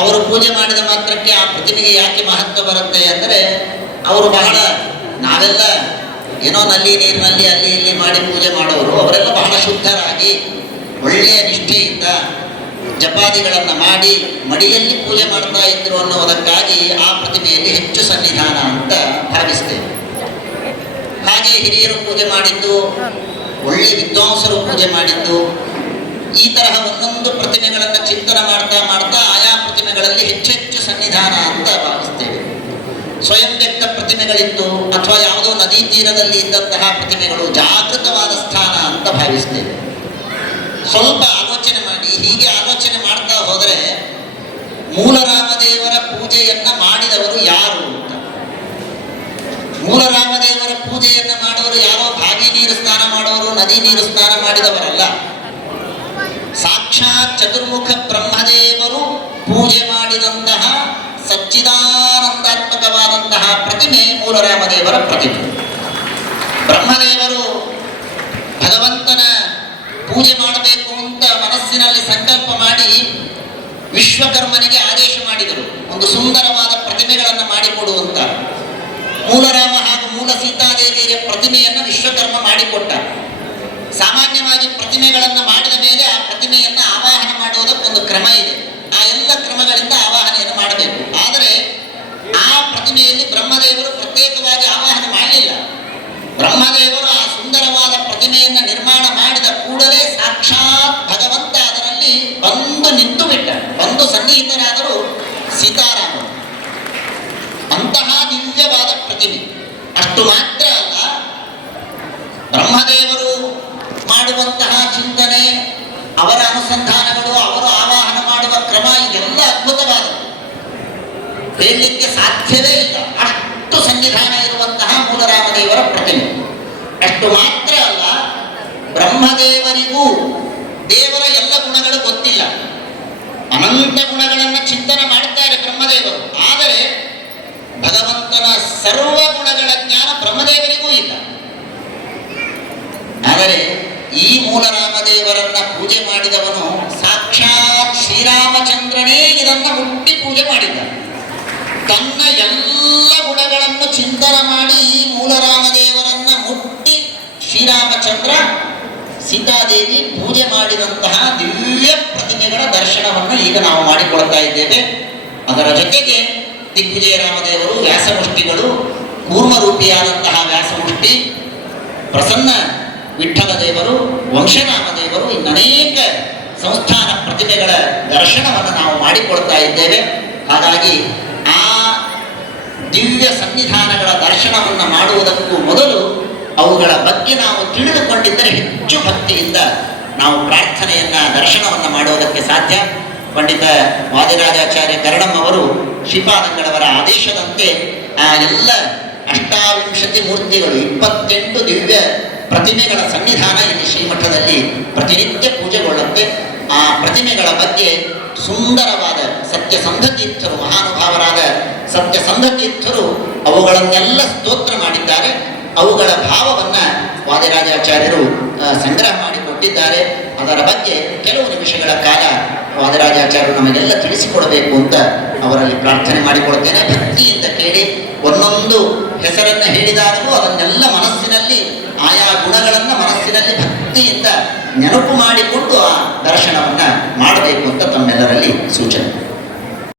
ಅವರು ಪೂಜೆ ಮಾಡಿದ ಮಾತ್ರಕ್ಕೆ ಆ ಪ್ರತಿಮೆಗೆ ಯಾಕೆ ಮಹತ್ವ ಬರುತ್ತೆ ಅಂದರೆ ಅವರು ಬಹಳ ನಾವೆಲ್ಲ ಏನೋ ನಲ್ಲಿ ನೀರಿನಲ್ಲಿ ಅಲ್ಲಿ ಇಲ್ಲಿ ಮಾಡಿ ಪೂಜೆ ಮಾಡೋರು, ಅವರೆಲ್ಲ ಬಹಳ ಶುದ್ಧರಾಗಿ ಒಳ್ಳೆಯ ನಿಷ್ಠೆಯಿಂದ ಜಪಾದಿಗಳನ್ನು ಮಾಡಿ ಮಡಿಯಲ್ಲಿ ಪೂಜೆ ಮಾಡ್ತಾ ಇದ್ರು ಅನ್ನುವುದಕ್ಕಾಗಿ ಆ ಪ್ರತಿಮೆಯಲ್ಲಿ ಹೆಚ್ಚು ಸನ್ನಿಧಾನ ಅಂತ ಭಾವಿಸ್ತೇವೆ. ಹಾಗೆ ಹಿರಿಯರು ಪೂಜೆ ಮಾಡಿದ್ದು, ಒಳ್ಳೆ ವಿದ್ವಾಂಸರು ಪೂಜೆ ಮಾಡಿದ್ದು ಈ ತರಹ ಒಂದೊಂದು ಪ್ರತಿಮೆಗಳನ್ನು ಚಿಂತನ ಮಾಡ್ತಾ ಮಾಡ್ತಾ ಆಯಾ ಪ್ರತಿಮೆಗಳಲ್ಲಿ ಹೆಚ್ಚೆಚ್ಚು ಸನ್ನಿಧಾನ ಅಂತ ಭಾವಿಸ್ತೇವೆ. ಸ್ವಯಂ ವ್ಯಕ್ತ ಪ್ರತಿಮೆಗಳಿತ್ತು ಅಥವಾ ಯಾವುದೋ ನದಿ ತೀರದಲ್ಲಿ ಇದ್ದಂತಹ ಪ್ರತಿಮೆಗಳು ಜಾಗೃತವಾದ ಸ್ಥಾನ ಅಂತ ಭಾವಿಸ್ತೇವೆ. ಸ್ವಲ್ಪ ಆಲೋಚನೆ ಮಾಡಿ, ಹೀಗೆ ಆಲೋಚನೆ ಮಾಡ್ತಾ ಹೋದರೆ ಮೂಲರಾಮದೇವರ ಪೂಜೆಯನ್ನ ಮಾಡಿದವರು ಯಾರು ಅಂತ. ಮೂಲರಾಮದೇವರ ಪೂಜೆಯನ್ನ ಮಾಡುವವರು ಯಾರೋ ಬಾವಿ ನೀರು ಸ್ನಾನ ಮಾಡುವವರು ನದಿ ನೀರು ಸ್ನಾನ ಸಾಕ್ಷಾತ್ ಚತುರ್ಮುಖ ಬ್ರಹ್ಮದೇವರು ಪೂಜೆ ಮಾಡಿದಂತಹ ಸಚ್ಚಿದಾನಂದಾತ್ಮಕವಾದಂತಹ ಪ್ರತಿಮೆ ಮೂಲರಾಮದೇವರ ಪ್ರತಿಮೆ. ಬ್ರಹ್ಮದೇವರು ಭಗವಂತನ ಪೂಜೆ ಮಾಡಬೇಕು ಅಂತ ಮನಸ್ಸಿನಲ್ಲಿ ಸಂಕಲ್ಪ ಮಾಡಿ ವಿಶ್ವಕರ್ಮನಿಗೆ ಆದೇಶ ಮಾಡಿದರು. ಒಂದು ಸುಂದರವಾದ ಪ್ರತಿಮೆಗಳನ್ನು ಮಾಡಿಕೊಡುವಂತ. ಮೂಲರಾಮ ಹಾಗೂ ಮೂಲ ಸೀತಾದೇವಿಯ ಪ್ರತಿಮೆಯನ್ನು ವಿಶ್ವಕರ್ಮ ಮಾಡಿಕೊಟ್ಟ. ಸಾಮಾನ್ಯವಾಗಿ ಪ್ರತಿಮೆಗಳನ್ನು ಮಾಡಿದ ಮೇಲೆ ಆ ಪ್ರತಿಮೆಯನ್ನು ಆವಾಹನ ಮಾಡುವುದಕ್ಕೊಂದು ಕ್ರಮ ಇದೆ. ಆ ಎಲ್ಲ ಕ್ರಮಗಳಿಂದ ಆವಾಹನೆಯನ್ನು ಮಾಡಬೇಕು. ಆದರೆ ಆ ಪ್ರತಿಮೆಯಲ್ಲಿ ಬ್ರಹ್ಮದೇವರು ಪ್ರತ್ಯೇಕವಾಗಿ ಆವಾಹನೆ ಮಾಡಲಿಲ್ಲ. ಬ್ರಹ್ಮದೇವರು ಆ ಸುಂದರವಾದ ಪ್ರತಿಮೆಯನ್ನು ನಿರ್ಮಾಣ ಮಾಡಿದ ಕೂಡಲೇ ಸಾಕ್ಷಾತ್ ಭಗವಂತ ಅದರಲ್ಲಿ ಬಂದು ನಿಂತು ಬಿಟ್ಟ. ಬಂದು ಸನ್ನಿಹಿತರಾದರೂ ಸೀತಾರಾಮ ಅಂತಹ ದಿವ್ಯವಾದ ಪ್ರತಿಮೆ. ಅಷ್ಟು ಮಾತ್ರ ಅಲ್ಲ ಬ್ರಹ್ಮದೇವರು ಮಾಡುವಂತಹ ಚಿಂತನೆ ಅವರ ಅನುಸಂಧಾನಗಳು ಅವರು ಆವಾಹನ ಮಾಡುವ ಅದ್ಭುತವಾದ ಹೇಳಲಿಕ್ಕೆ ಸಾಧ್ಯವೇ ಇಲ್ಲ. ಅಷ್ಟು ಸನ್ನಿಧಾನ ಇರುವಂತಹ ಮೂಲರಾಮದೇವರ ಪ್ರತಿಮೆ. ಅಷ್ಟು ಮಾತ್ರ ಅಲ್ಲ, ಬ್ರಹ್ಮದೇವರಿಗೂ ದೇವರ ಎಲ್ಲ ಗುಣಗಳು ಗೊತ್ತಿಲ್ಲ. ಅನಂತ ಗುಣಗಳನ್ನು ಚಿಂತನೆ ಮಾಡುತ್ತಾರೆ ಬ್ರಹ್ಮದೇವರು. ಆದರೆ ಭಗವಂತನ ಸರ್ವ ಗುಣಗಳ ಜ್ಞಾನ ಬ್ರಹ್ಮದೇವರಿಗೂ ಇಲ್ಲ. ಆದರೆ ಈ ಮೂಲರಾಮದೇವರನ್ನ ಪೂಜೆ ಮಾಡಿದವನು ಶ್ರೀರಾಮಚಂದ್ರನೇ ಇದನ್ನ ಹುಟ್ಟಿ ಪೂಜೆ ಮಾಡಿದ ತನ್ನ ಎಲ್ಲ ಗುಣಗಳನ್ನು ಚಿಂತನ ಮಾಡಿ ಈ ಮೂಲರಾಮದೇವರನ್ನ ಮುಟ್ಟಿ ಶ್ರೀರಾಮಚಂದ್ರ ಸೀತಾದೇವಿ ಪೂಜೆ ಮಾಡಿದಂತಹ ದಿವ್ಯ ಪ್ರತಿಮೆಗಳ ದರ್ಶನವನ್ನು ಈಗ ನಾವು ಮಾಡಿಕೊಳ್ತಾ ಇದ್ದೇವೆ. ಅದರ ಜೊತೆಗೆ ದಿಗ್ವಿಜಯ ರಾಮದೇವರು ವ್ಯಾಸಮುಷ್ಟಿಗಳು ಕೂರ್ಮರೂಪಿಯಾದಂತಹ ವ್ಯಾಸಮುಷ್ಟಿ ಪ್ರಸನ್ನ ವಿಠಲ ದೇವರು ವಂಶರಾಮದೇವರು ಇನ್ನನೇಕ ಸಂಸ್ಥಾನ ಪ್ರತಿಮೆಗಳ ದರ್ಶನವನ್ನು ನಾವು ಮಾಡಿಕೊಳ್ತಾ ಇದ್ದೇವೆ. ಹಾಗಾಗಿ ಆ ದಿವ್ಯ ಸನ್ನಿಧಾನಗಳ ದರ್ಶನವನ್ನು ಮಾಡುವುದಕ್ಕೂ ಮೊದಲು ಅವುಗಳ ಬಗ್ಗೆ ನಾವು ತಿಳಿದುಕೊಂಡಿದ್ದರೆ ಹೆಚ್ಚು ಭಕ್ತಿಯಿಂದ ನಾವು ಪ್ರಾರ್ಥನೆಯನ್ನ, ದರ್ಶನವನ್ನು ಮಾಡುವುದಕ್ಕೆ ಸಾಧ್ಯ. ಪಂಡಿತ ವಾದಿರಾಜಾಚಾರ್ಯ ಕರಣಂ ಅವರು ಶ್ರೀಪಾದಂಗಳವರ ಆದೇಶದಂತೆ ಆ ಎಲ್ಲ ಅಷ್ಟಾವಿಂಶತಿ ಮೂರ್ತಿಗಳು, ಇಪ್ಪತ್ತೆಂಟು ದಿವ್ಯ ಪ್ರತಿಮೆಗಳ ಸನ್ನಿಧಾನ ಇಲ್ಲಿ ಶ್ರೀಮಠದಲ್ಲಿ ಪ್ರತಿನಿತ್ಯ ಪೂಜೆಗೊಳ್ಳುತ್ತೆ. ಆ ಪ್ರತಿಮೆಗಳ ಬಗ್ಗೆ ಸುಂದರವಾದ ಸತ್ಯ ತೀರ್ಥರು ಮಹಾನುಭಾವರಾದ ಸತ್ಯ ತೀರ್ಥರು ಅವುಗಳನ್ನೆಲ್ಲ ಸ್ತೋತ್ರ ಮಾಡಿದ್ದಾರೆ. ಅವುಗಳ ಭಾವವನ್ನ ವಾದಿರಾಜಾಚಾರ್ಯರು ಸಂಗ್ರಹ ಮಾಡಿ ಕೊಟ್ಟಿದ್ದಾರೆ. ಅದರ ಬಗ್ಗೆ ಕೆಲವು ನಿಮಿಷಗಳ ಕಾಲ ವಾದಿರಾಜಾಚಾರ್ಯರು ನಮಗೆಲ್ಲ ತಿಳಿಸಿಕೊಡಬೇಕು ಅಂತ ಅವರಲ್ಲಿ ಪ್ರಾರ್ಥನೆ ಮಾಡಿಕೊಡ್ತೇನೆ ಭಕ್ತಿಯಿಂದ ಕೇಳಿ ಒಂದೊಂದು ಹೆಸರನ್ನು ಹೇಳಿದಾಗಲೂ ಅದನ್ನೆಲ್ಲ ಮನಸ್ಸಿನಲ್ಲಿ, ಆಯಾ ಗುಣಗಳನ್ನು ಮನಸ್ಸಿನಲ್ಲಿ ಭಕ್ತಿಯಿಂದ ನೆನಪು ಮಾಡಿಕೊಂಡು ಆ ದರ್ಶನವನ್ನು ಮಾಡಬೇಕು ಅಂತ ತಮ್ಮೆಲ್ಲರಲ್ಲಿ ಸೂಚನೆ.